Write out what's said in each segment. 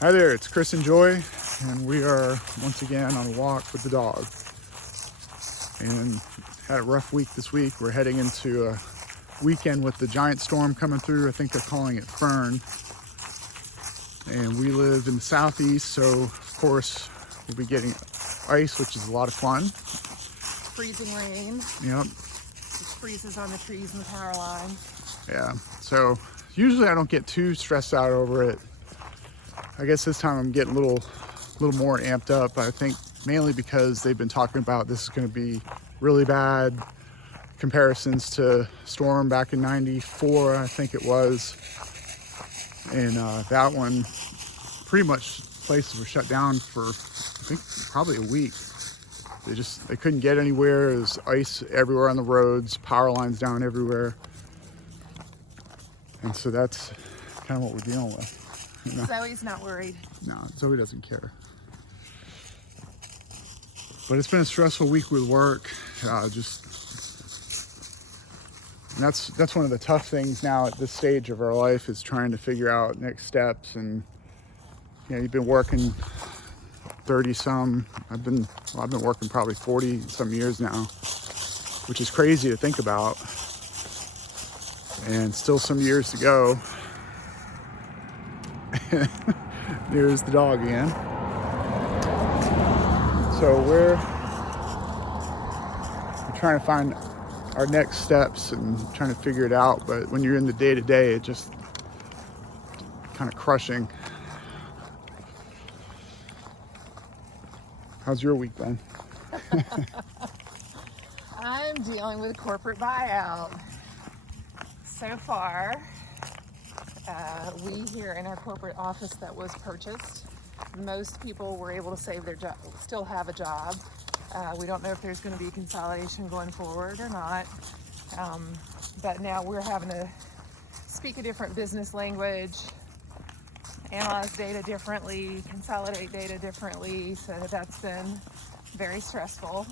Hi there, it's Chris and Joy, and we are once again on a walk with the dog. And had a rough week this week. We're heading into a weekend with the giant storm coming through. I think they're calling it Fern. And we live in the southeast, so of course we'll be getting ice, which is a lot of fun. Freezing rain. Yep. It freezes on the trees and the power lines. Yeah, so usually I don't get too stressed out over it. I guess this time I'm getting a little more amped up. I think mainly because they've been talking about this is going to be really bad, comparisons to storm back in '94, I think it was. And that one, pretty much places were shut down for, I think, probably a week. They couldn't get anywhere. There's ice everywhere on the roads, power lines down everywhere. And so that's kind of what we're dealing with. You know? Zoe's not worried. No, Zoe doesn't care. But it's been a stressful week with work. And that's one of the tough things now at this stage of our life, is trying to figure out next steps. And you've been working 30 some. I've been working probably 40 some years now, which is crazy to think about. And still some years to go. There's the dog again. So we're trying to find our next steps and trying to figure it out. But when you're in the day-to-day, it just kind of crushing. How's your week been? I'm dealing with a corporate buyout. So far, we here in our corporate office that was purchased, most people were able to save their job, still have a job. We don't know if there's going to be consolidation going forward or not. But now we're having to speak a different business language, analyze data differently, consolidate data differently. So that's been very stressful.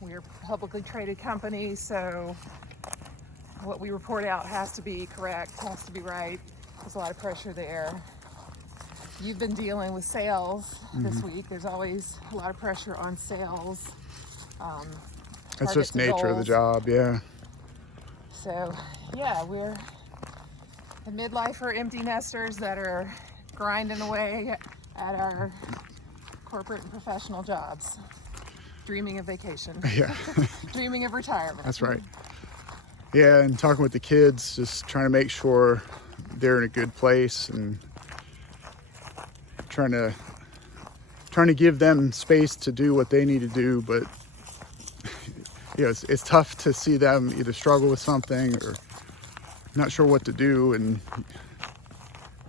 We're a publicly traded company, so what we report out has to be correct, has to be right. There's a lot of pressure there. You've been dealing with sales this week. There's always a lot of pressure on sales. That's just nature of the job, yeah. So, yeah, we're the midlifer empty nesters that are grinding away at our corporate and professional jobs, dreaming of vacation, Yeah. dreaming of retirement. That's right. Yeah, and talking with the kids, just trying to make sure they're in a good place and trying to give them space to do what they need to do. But it's tough to see them either struggle with something or not sure what to do. And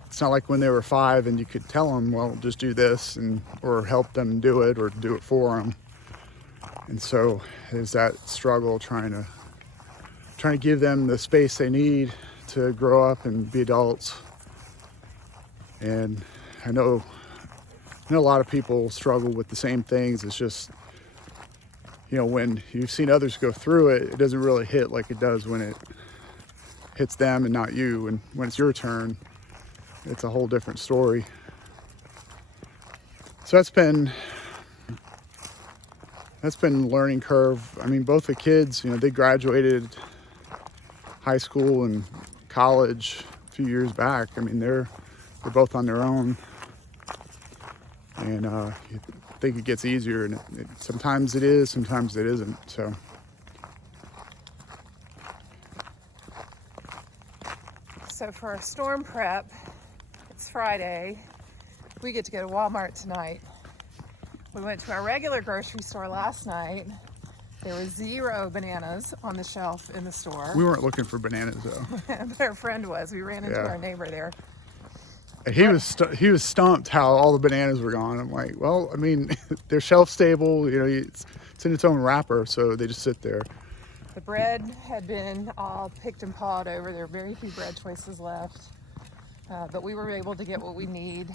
it's not like when they were 5 and you could tell them, well, just do this, or help them do it or do it for them. And so there's that struggle trying to give them the space they need to grow up and be adults. And I know a lot of people struggle with the same things. It's just, when you've seen others go through it, it doesn't really hit like it does when it hits them and not you. And when it's your turn, it's a whole different story. So that's been a learning curve. I mean, both the kids, they graduated high school and college a few years back. I mean, they're both on their own, and you think it gets easier, and sometimes it is, sometimes it isn't. So for our storm prep, it's Friday. We get to go to Walmart tonight. We went to our regular grocery store last night. There were 0 bananas on the shelf in the store. We weren't looking for bananas though. But our friend was. We ran into our neighbor there. And he was stumped how all the bananas were gone. I'm like, well, I mean, they're shelf stable. It's in its own wrapper, so they just sit there. The bread had been all picked and pawed over. There were very few bread choices left. But we were able to get what we need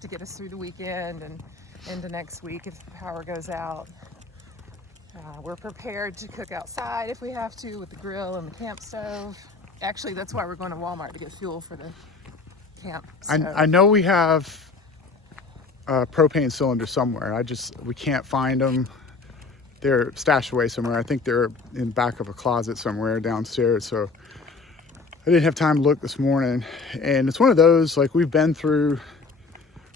to get us through the weekend and into next week if the power goes out. We're prepared to cook outside if we have to with the grill and the camp stove. Actually, that's why we're going to Walmart, to get fuel for the camp. I know we have a propane cylinder somewhere. We can't find them. They're stashed away somewhere. I think they're in the back of a closet somewhere downstairs. So I didn't have time to look this morning. And it's one of those, like, we've been through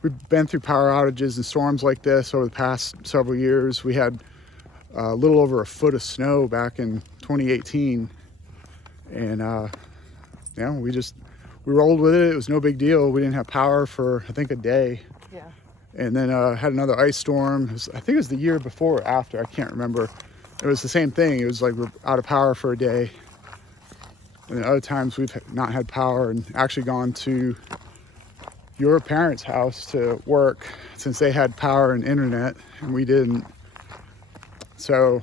power outages and storms like this over the past several years. We had a little over a foot of snow back in 2018. And we rolled with it. It was no big deal. We didn't have power for, I think, a day. Yeah. And then had another ice storm. I think it was the year before or after. I can't remember. It was the same thing. It was like we're out of power for a day. And then other times we've not had power and actually gone to your parents' house to work since they had power and internet and we didn't. So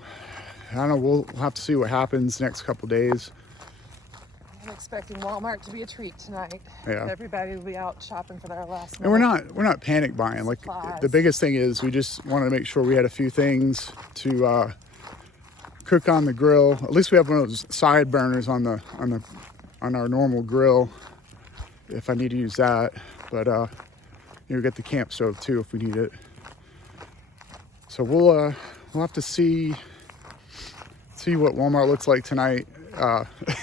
I don't know. We'll have to see what happens next couple days. I'm expecting Walmart to be a treat tonight. Yeah. Everybody will be out shopping for their last And we're not panic buying. Like, supplies. the biggest thing is we just wanted to make sure we had a few things to cook on the grill. At least we have one of those side burners on our normal grill if I need to use that. But get the camp stove too if we need it. So we'll have to see what Walmart looks like tonight.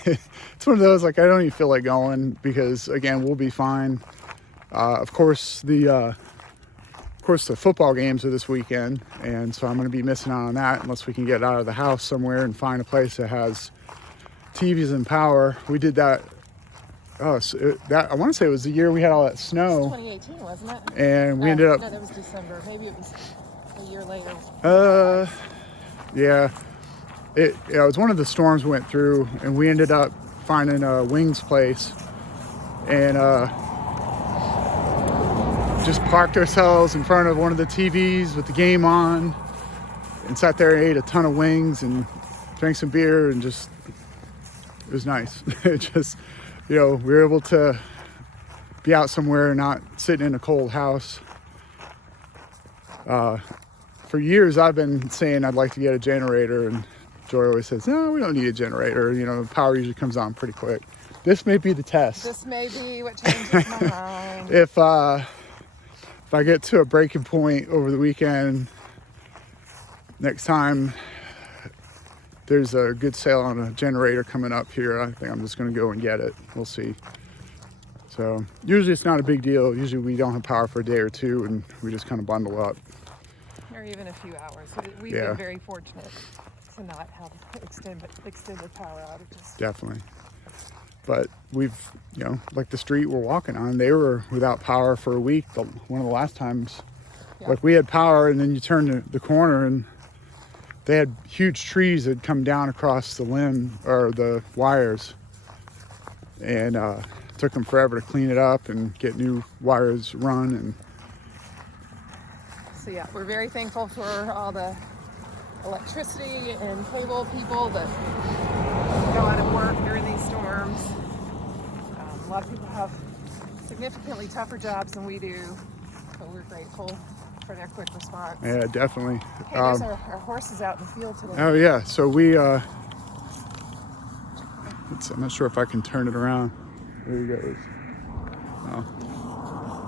It's one of those, like, I don't even feel like going because, again, we'll be fine. Of course the football games are this weekend, and so I'm going to be missing out on that unless we can get out of the house somewhere and find a place that has TVs and power. We did that. I want to say it was the year we had all that snow. 2018, wasn't it? And we ended up. No, that was December. Maybe it was a year later. Yeah. It was one of the storms we went through, and we ended up finding a wings place and just parked ourselves in front of one of the TVs with the game on and sat there and ate a ton of wings and drank some beer, and just, it was nice. It just, we were able to be out somewhere, not sitting in a cold house. For years I've been saying I'd like to get a generator, and Joy always says, no, we don't need a generator. Power usually comes on pretty quick. This may be the test. This may be what changes my mind. If I get to a breaking point over the weekend, next time there's a good sale on a generator coming up here, I think I'm just going to go and get it. We'll see. So usually it's not a big deal. Usually we don't have power for a day or two, and we just kind of bundle up. Or even a few hours. We've been very fortunate to not have extended power outages. Definitely. But we've, like the street we're walking on, they were without power for a week. One of the last times, like, we had power, and then you turn the corner and they had huge trees that had come down across the limb or the wires, and it took them forever to clean it up and get new wires run. And so we're very thankful for all the electricity and cable people that go out and work during these storms. A lot of people have significantly tougher jobs than we do, but we're grateful for their quick response. Yeah, definitely. Hey, there's our horses out in the field today. Oh yeah, so we I'm not sure if I can turn it around. There he goes. Oh.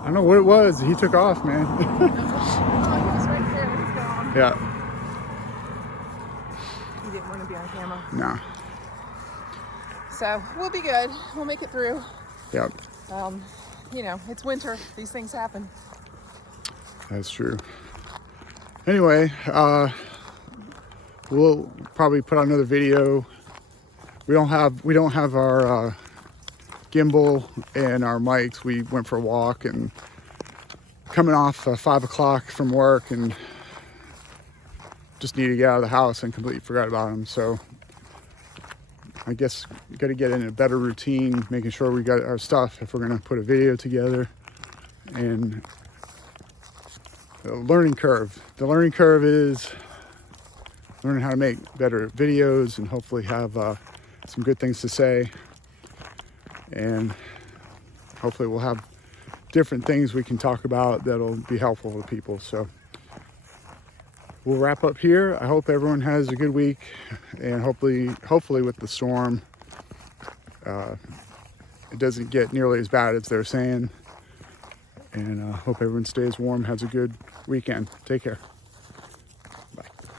I don't know what it was. He took off, man. Oh, he was right there. He's gone. Yeah. He didn't want to be on camera. No. So we'll be good. We'll make it through. Yep. It's winter. These things happen. That's true. Anyway, we'll probably put out another video. We don't have our gimbal and our mics. We went for a walk and coming off 5 o'clock from work and just needed to get out of the house and completely forgot about them. So I guess we got to get in a better routine, making sure we got our stuff if we're going to put a video together. And the learning curve. The learning curve is learning how to make better videos and hopefully have some good things to say. And hopefully we'll have different things we can talk about that'll be helpful to people. So we'll wrap up here. I hope everyone has a good week, and hopefully with the storm, it doesn't get nearly as bad as they're saying. And hope everyone stays warm, has a good weekend. Take care.